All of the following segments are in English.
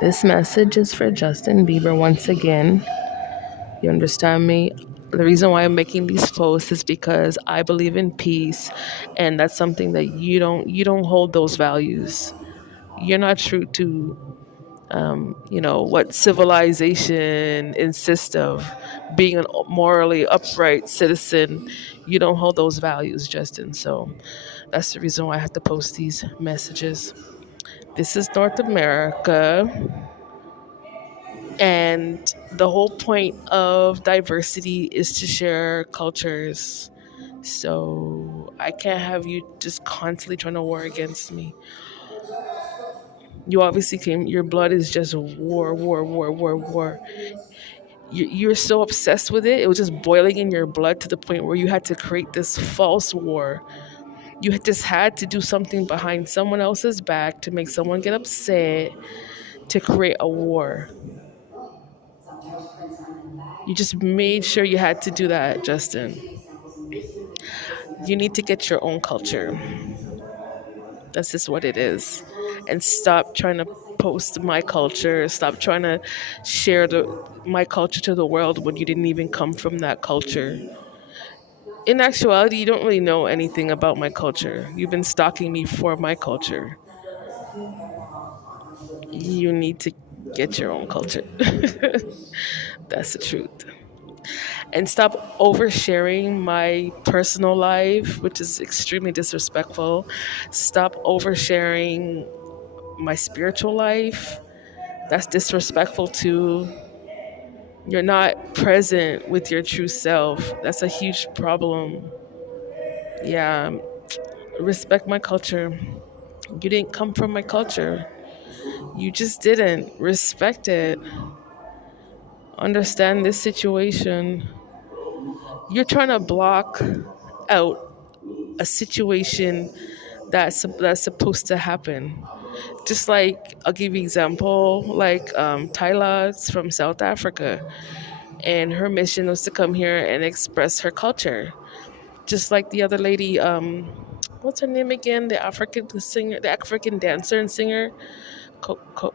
This message is for Justin Bieber once again. You understand me? The reason why I'm making these posts is because I believe in peace, and that's something that you don't hold those values. You're not true to what civilization insists of being a morally upright citizen. You don't hold those values, Justin. So that's the reason why I have to post these messages. This is North America. And the whole point of diversity is to share cultures. So I can't have you just constantly trying to war against me. You obviously came, your blood is just war, war, war, war, war. You're so obsessed with it. It was just boiling in your blood to the point where you had to create this false war. You just had to do something behind someone else's back to make someone get upset to create a war. You just made sure you had to do that, Justin. You need to get your own culture. That's just what it is. And stop trying to post my culture. Stop trying to share my culture to the world when you didn't even come from that culture. In actuality, you don't really know anything about my culture. You've been stalking me for my culture. You need to get your own culture. That's the truth. And stop oversharing my personal life, which is extremely disrespectful. Stop oversharing my spiritual life. That's disrespectful too. You're not present with your true self. That's a huge problem. Yeah, respect my culture. You didn't come from my culture. You just didn't respect it. Understand this situation. You're trying to block out a situation that's supposed to happen. Just like I'll give you an example, like Tyla's from South Africa, and her mission was to come here and express her culture. Just like the other lady, what's her name again? The African singer, the African dancer and singer. What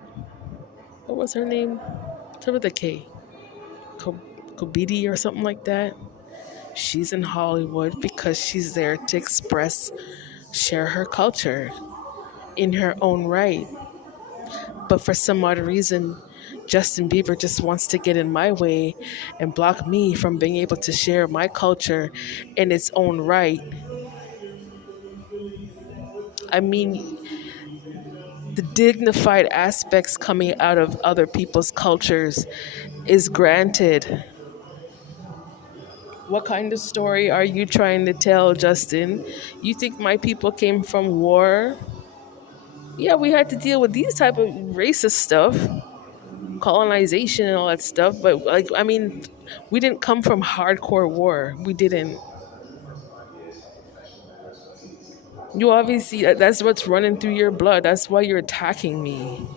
was her name? Start with a K. Kobidi or something like that. She's in Hollywood because she's there to express, share her culture in her own right. But for some odd reason, Justin Bieber just wants to get in my way and block me from being able to share my culture in its own right. I mean, the dignified aspects coming out of other people's cultures is granted. What kind of story are you trying to tell, Justin? You think my people came from war? Yeah, we had to deal with these type of racist stuff, colonization and all that stuff, but like I mean, we didn't come from hardcore war. We didn't. You obviously that's what's running through your blood. That's why you're attacking me.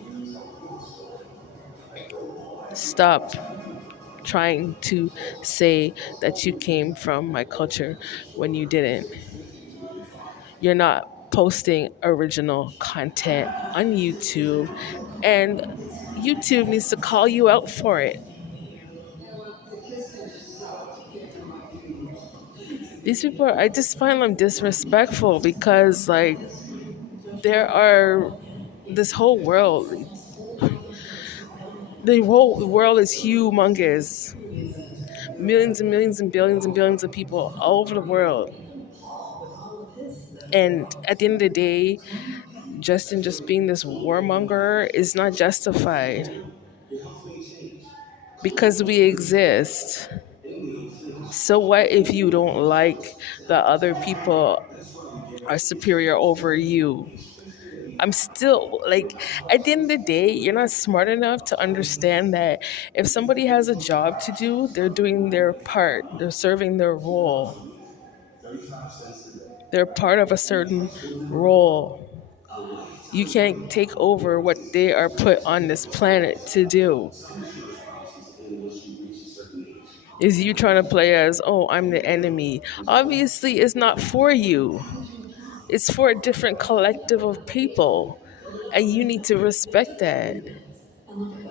Stop trying to say that you came from my culture when you didn't. You're not posting original content on YouTube, and YouTube needs to call you out for it. These people, I just find them disrespectful because, like, there are this whole world. The whole world is humongous. Millions and millions and billions of people all over the world. And at the end of the day, Justin just being this warmonger is not justified because we exist. So what if you don't like that other people are superior over you? I'm still like, at the end of the day, you're not smart enough to understand that if somebody has a job to do, they're doing their part, they're serving their role, they're part of a certain role. You can't take over what they are put on this planet to do. Is you trying to play as, oh, I'm the enemy? Obviously, it's not for you. It's for a different collective of people. And you need to respect that.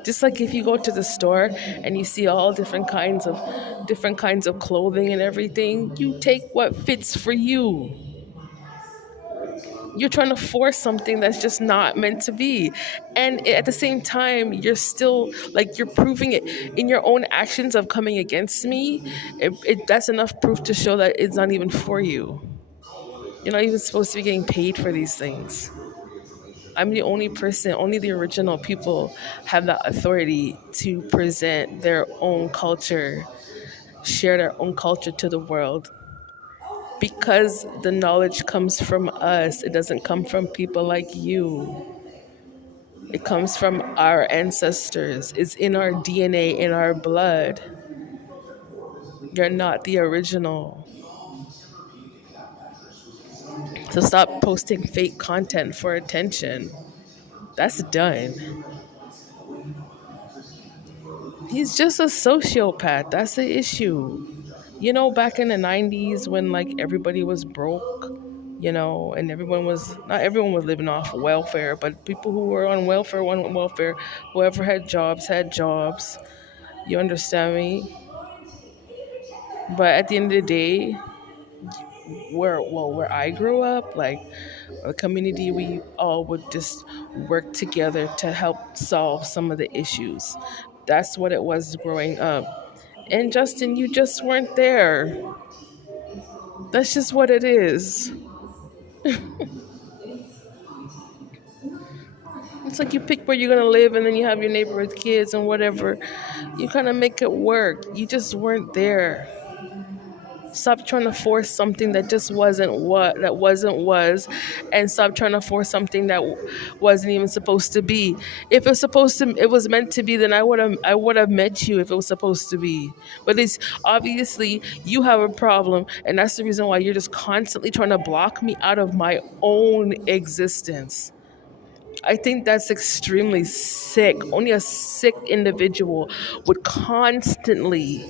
Just like if you go to the store and you see all different kinds of clothing and everything, you take what fits for you. You're trying to force something that's just not meant to be. And at the same time, you're still like you're proving it in your own actions of coming against me. That's enough proof to show that it's not even for you. You're not even supposed to be getting paid for these things. I'm the only person, only the original people have that authority to present their own culture, share their own culture to the world. Because the knowledge comes from us, it doesn't come from people like you. It comes from our ancestors. It's in our DNA, in our blood. You're not the original. So stop posting fake content for attention. That's done. He's just a sociopath. That's the issue. Back in the 90s when like everybody was broke, and not everyone was living off welfare, but people who were on welfare were on welfare. Whoever had jobs had jobs. You understand me? But at the end of the day, where I grew up, like a community, we all would just work together to help solve some of the issues. That's what it was growing up. And Justin, you just weren't there. That's just what it is. It's like you pick where you're gonna live, and then you have your neighborhood kids and whatever. You kind of make it work. You just weren't there. Stop trying to force something that just wasn't was, and stop trying to force something that wasn't even supposed to be. If it was meant to be, then I would have met you if it was supposed to be. But it's obviously you have a problem, and that's the reason why you're just constantly trying to block me out of my own existence. I think that's extremely sick. Only a sick individual would constantly.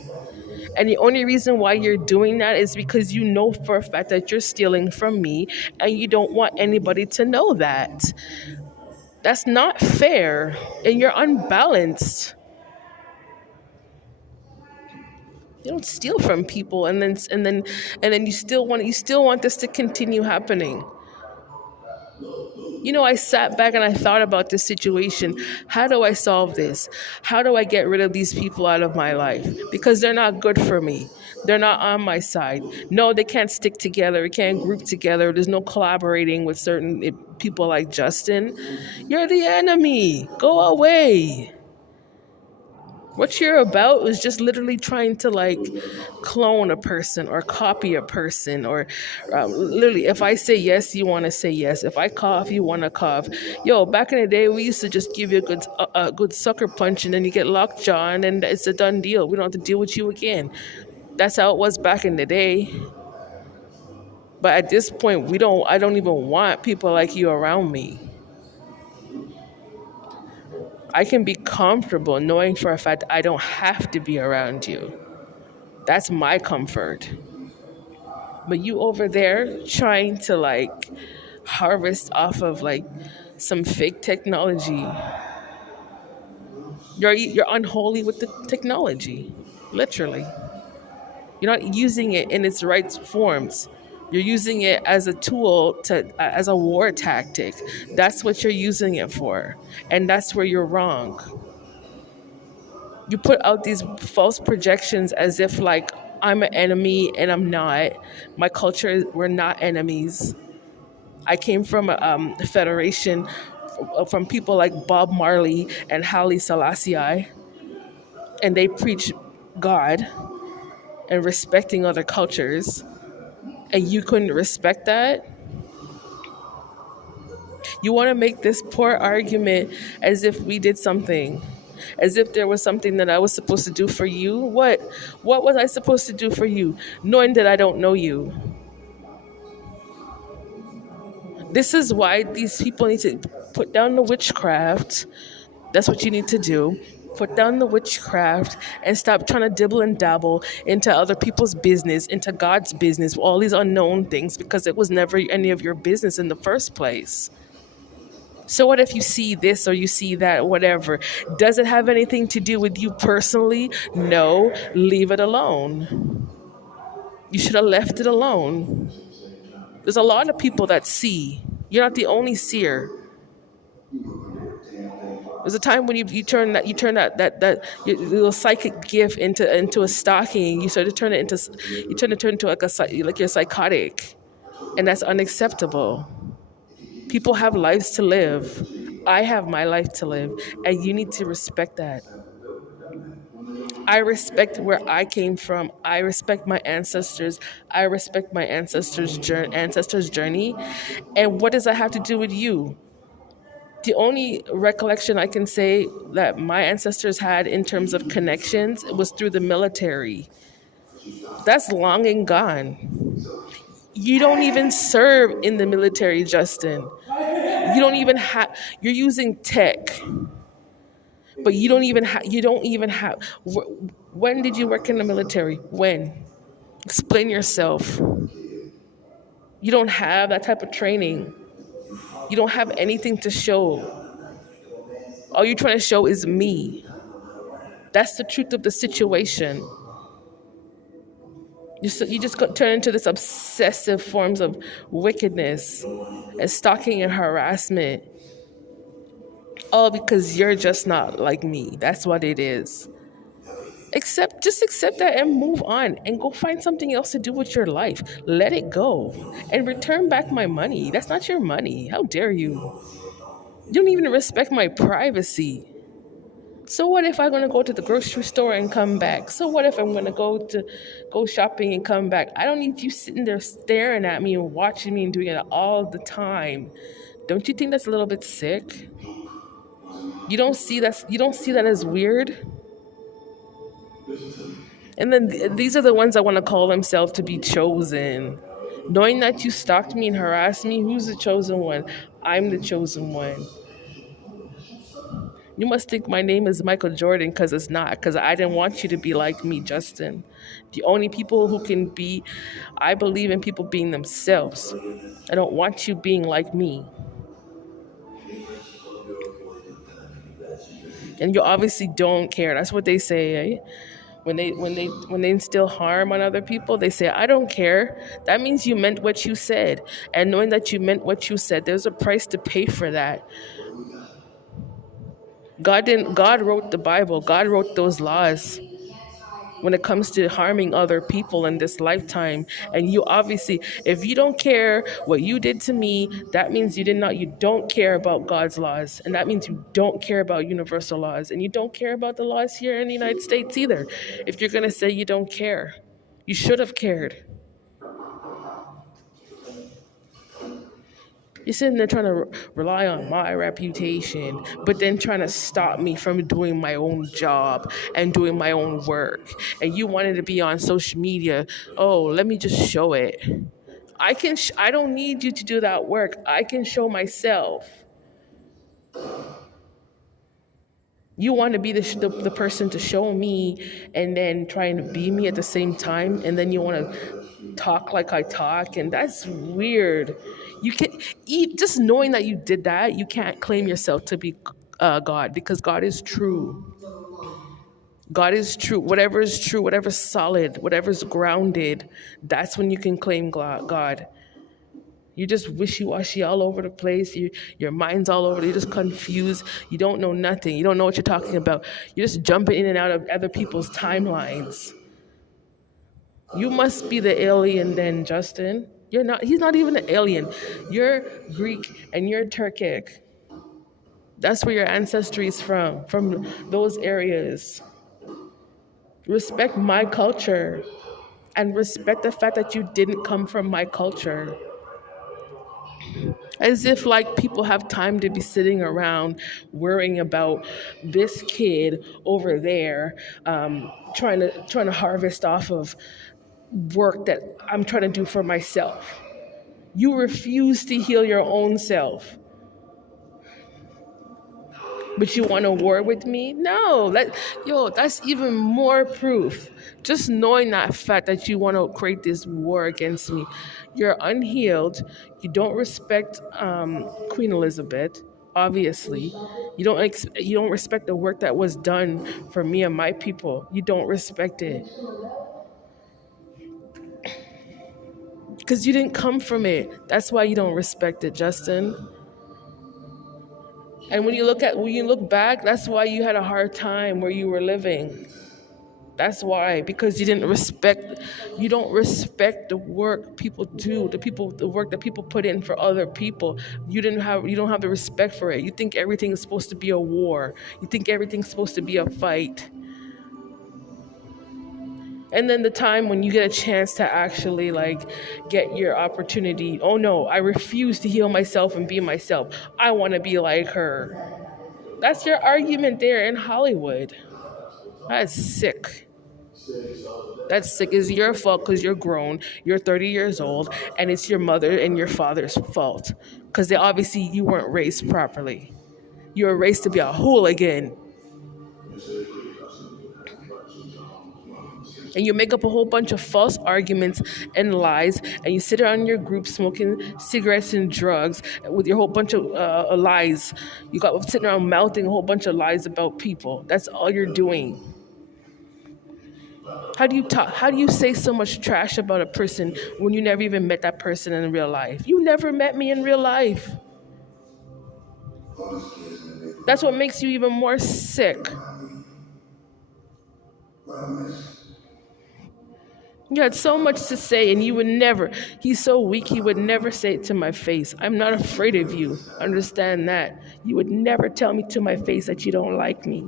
And the only reason why you're doing that is because you know for a fact that you're stealing from me and you don't want anybody to know that. That's not fair and you're unbalanced. You don't steal from people and then you still want this to continue happening. I sat back and I thought about this situation. How do I solve this? How do I get rid of these people out of my life? Because they're not good for me. They're not on my side. No, they can't stick together. We can't group together. There's no collaborating with certain people like Justin. You're the enemy. Go away. What you're about is just literally trying to like clone a person or copy a person or literally if I say yes you want to say yes, if I cough you want to cough. Yo, back in the day we used to just give you a good sucker punch and then you get lockjaw and then it's a done deal. We don't have to deal with you again. That's how it was back in the day. But at this point I don't even want people like you around me. I can be comfortable knowing for a fact I don't have to be around you. That's my comfort. But you over there trying to like harvest off of like some fake technology. You're unholy with the technology. Literally. You're not using it in its right forms. You're using it as a tool as a war tactic. That's what you're using it for. And that's where you're wrong. You put out these false projections as if like I'm an enemy and I'm not. My culture we're not enemies. I came from a federation from people like Bob Marley and Haile Selassie, and they preach God and respecting other cultures, and you couldn't respect that. You want to make this poor argument as if we did something, as if there was something that I was supposed to do for you. What was I supposed to do for you, knowing that I don't know you? This is why these people need to put down the witchcraft. That's what you need to do. Put down the witchcraft and stop trying to dibble and dabble into other people's business, into God's business, all these unknown things, because it was never any of your business in the first place. So what if you see this or you see that, whatever? Does it have anything to do with you personally? No, leave it alone. You should have left it alone. There's a lot of people that see. You're not the only seer. There's a time when you turn that your little psychic gift into a stocking. You start to turn it into like like you're psychotic, and that's unacceptable. People have lives to live. I have my life to live, and you need to respect that. I respect where I came from. I respect my ancestors. I respect my ancestors' journey. And what does that have to do with you? The only recollection I can say that my ancestors had in terms of connections was through the military. That's long and gone. You don't even serve in the military, Justin. You don't even have. You're using tech, but you don't even have. You don't even have. When did you work in the military? When? Explain yourself. You don't have that type of training. You don't have anything to show. All you're trying to show is me. That's the truth of the situation. You just got turned into this obsessive forms of wickedness and stalking and harassment. All because you're just not like me. That's what it is. Just accept that and move on and go find something else to do with your life. Let it go and return back my money. That's not your money. How dare you? You don't even respect my privacy. So what if I'm gonna go to the grocery store and come back? So what if I'm gonna go shopping and come back? I don't need you sitting there staring at me and watching me and doing it all the time. Don't you think that's a little bit sick? You don't see that as weird? And then these are the ones that want to call themselves to be chosen. Knowing that you stalked me and harassed me, who's the chosen one? I'm the chosen one. You must think my name is Michael Jordan because it's not, because I didn't want you to be like me, Justin. The only people who can be, I believe in people being themselves. I don't want you being like me. And you obviously don't care. That's what they say, eh? When they instill harm on other people, they say, I don't care. That means you meant what you said. And knowing that you meant what you said, there's a price to pay for that. God wrote the Bible. God wrote those laws when it comes to harming other people in this lifetime. And you obviously, if you don't care what you did to me, that means you don't care about God's laws. And that means you don't care about universal laws. And you don't care about the laws here in the United States either. If you're going to say you don't care, you should have cared. You're sitting there trying to rely on my reputation, but then trying to stop me from doing my own job and doing my own work. And you wanted to be on social media. Oh, let me just show it. I don't need you to do that work. I can show myself. You want to be the person to show me and then trying to be me at the same time, and then you want to talk like I talk, and that's weird. You can just knowing that you did that, you can't claim yourself to be God, because God is true. God is true. Whatever is true, whatever's solid, whatever's grounded, that's when you can claim God. You just wishy-washy all over the place. Your mind's all over. You're just confused. You don't know nothing. You don't know what you're talking about. You're just jumping in and out of other people's timelines. You must be the alien then, Justin. You're not. He's not even an alien. You're Greek and you're Turkic. That's where your ancestry is from those areas. Respect my culture and respect the fact that you didn't come from my culture. As if like people have time to be sitting around worrying about this kid over there, trying to harvest off of work that I'm trying to do for myself. You refuse to heal your own self. But you want to war with me? No, that's even more proof. Just knowing that fact that you want to create this war against me. You're unhealed. You don't respect Queen Elizabeth. Obviously, you don't respect the work that was done for me and my people. You don't respect it because you didn't come from it. That's why you don't respect it, Justin. And when you look back, that's why you had a hard time where you were living. That's why, because you don't respect the work people do, the work that people put in for other people. You don't have the respect for it. You think everything is supposed to be a war. You think everything's supposed to be a fight. And then the time when you get a chance to actually like get your opportunity, oh no, I refuse to heal myself and be myself. I want to be like her. That's your argument there in Hollywood. That's sick. That's sick. It's your fault because you're grown. You're 30 years old, and it's your mother and your father's fault because they obviously you weren't raised properly. You were raised to be a hooligan, and you make up a whole bunch of false arguments and lies, and you sit around in your group smoking cigarettes and drugs with your whole bunch of lies. You got sitting around mouthing a whole bunch of lies about people. That's all you're doing. How do you talk? How do you say so much trash about a person when you never even met that person in real life? You never met me in real life. That's what makes you even more sick. You had so much to say, and you would never. He's so weak, he would never say it to my face. I'm not afraid of you. Understand that. You would never tell me to my face that you don't like me.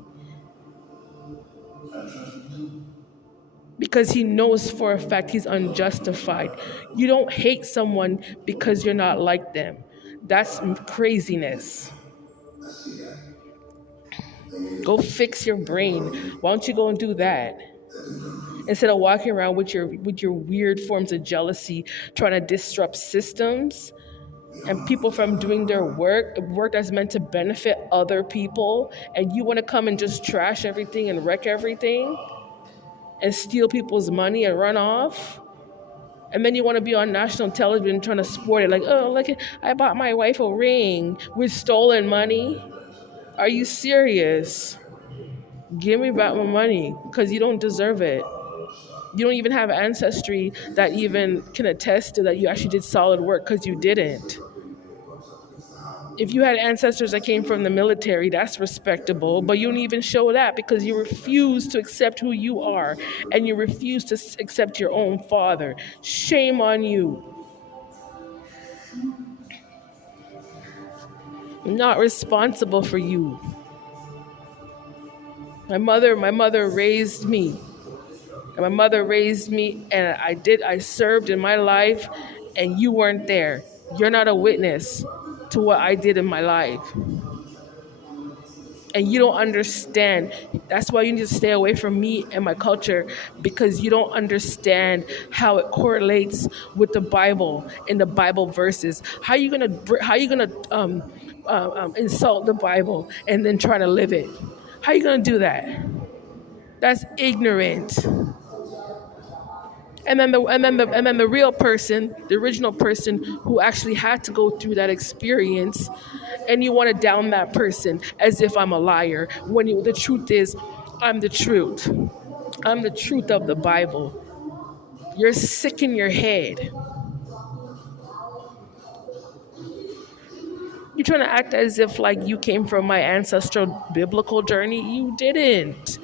Because he knows for a fact he's unjustified. You don't hate someone because you're not like them. That's craziness. Go fix your brain. Why don't you go and do that? Instead of walking around with your weird forms of jealousy, trying to disrupt systems and people from doing their work that's meant to benefit other people, and you want to come and just trash everything and wreck everything and steal people's money and run off. And then you want to be on national television trying to sport it like, oh, look, I bought my wife a ring with stolen money. Are you serious? Give me back my money because you don't deserve it. You don't even have ancestry that even can attest to that you actually did solid work because you didn't. If you had ancestors that came from the military, that's respectable, but you don't even show that because you refuse to accept who you are and you refuse to accept your own father. Shame on you. I'm not responsible for you. My mother raised me. And my mother raised me and I served in my life and you weren't there. You're not a witness to what I did in my life. And you don't understand. That's why you need to stay away from me and my culture because you don't understand how it correlates with the Bible and the Bible verses. How are you gonna insult the Bible and then try to live it? How are you gonna do that? That's ignorant. And then the real person, the original person who actually had to go through that experience, and you want to down that person as if I'm a liar when the truth is I'm the truth. I'm the truth of the Bible. You're sick in your head. You're trying to act as if like you came from my ancestral biblical journey. You didn't.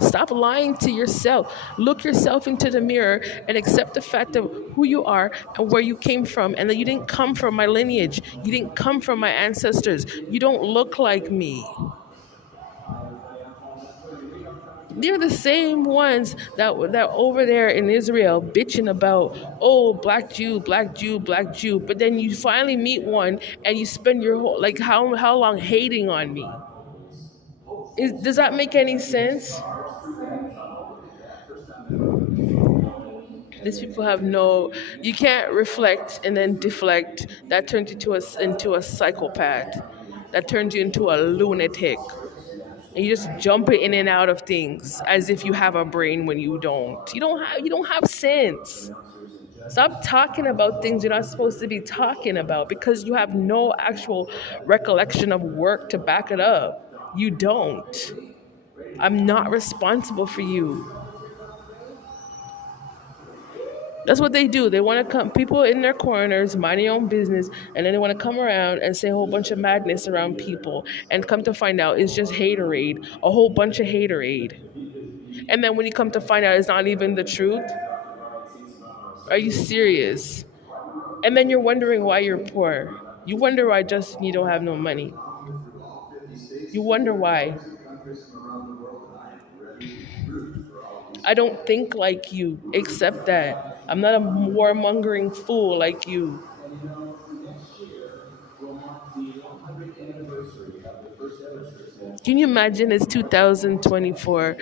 Stop lying to yourself. Look yourself into the mirror and accept the fact of who you are and where you came from, and that you didn't come from my lineage. You didn't come from my ancestors. You don't look like me. They're the same ones that over there in Israel bitching about, oh, black Jew, black Jew, black Jew. But then you finally meet one and you spend your whole, like how long hating on me? Does that make any sense? These people have you can't reflect and then deflect. That turns you into a psychopath. That turns you into a lunatic. And you just jump in and out of things as if you have a brain when you don't. You don't have sense. Stop talking about things you're not supposed to be talking about because you have no actual recollection of work to back it up. You don't. I'm not responsible for you. That's what they do. They want to come, people in their corners, mind their own business, and then they want to come around and say a whole bunch of madness around people. And come to find out, it's just haterade, a whole bunch of haterade. And then when you come to find out, it's not even the truth. Are you serious? And then you're wondering why you're poor. You wonder why Justin, you don't have no money. You wonder why. I don't think like you, except that I'm not a warmongering fool like you. Can you imagine it's 2024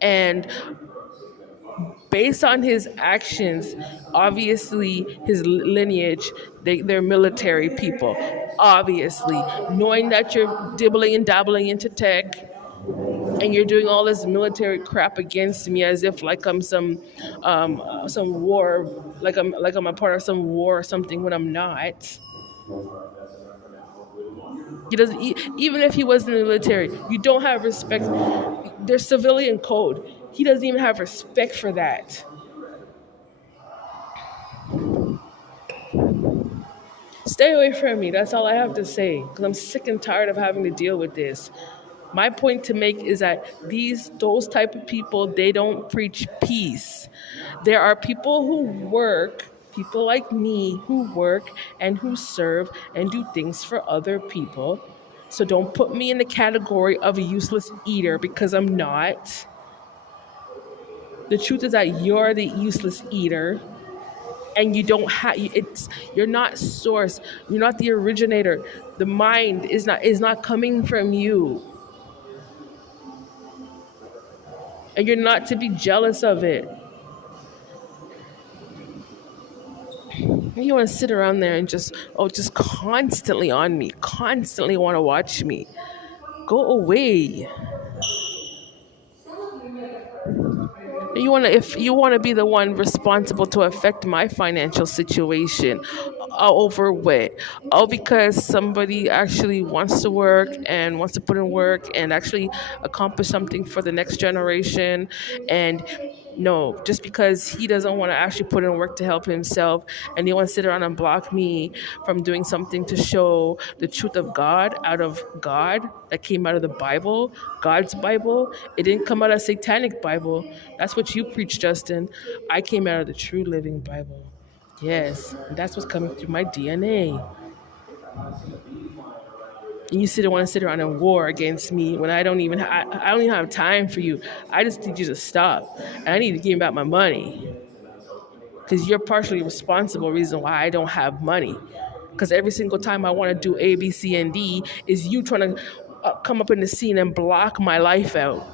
and based on his actions, obviously his lineage, they're military people. Obviously, knowing that you're dibbling and dabbling into tech and you're doing all this military crap against me as if like I'm some war, like I'm a part of some war or something when I'm not. He doesn't even if he was in the military, you don't have respect. There's civilian code. He doesn't even have respect for that. Stay away from me. That's all I have to say. Because I'm sick and tired of having to deal with this. My point to make is that those type of people, they don't preach peace. There are people who work, people like me who work and who serve and do things for other people. So don't put me in the category of a useless eater because I'm not. The truth is that you're the useless eater and you don't have it's you're not source, you're not the originator. The mind is not coming from you, and you're not to be jealous of it. You want to sit around there and just constantly on me, constantly want to watch me. Go away. If you want to be the one responsible to affect my financial situation, over what? Oh, because somebody actually wants to work and wants to put in work and actually accomplish something for the next generation. And no, just because he doesn't want to actually put in work to help himself and he wants to sit around and block me from doing something to show the truth of God out of God that came out of the Bible, God's Bible. It didn't come out of satanic Bible. That's what you preach, Justin. I came out of the true living Bible. Yes, that's what's coming through my DNA. And you still want to sit around and war against me when I don't even have time for you. I just need you to stop. And I need to give back my money because you're partially responsible reason why I don't have money. Because every single time I want to do A, B, C, and D is you trying to come up in the scene and block my life out.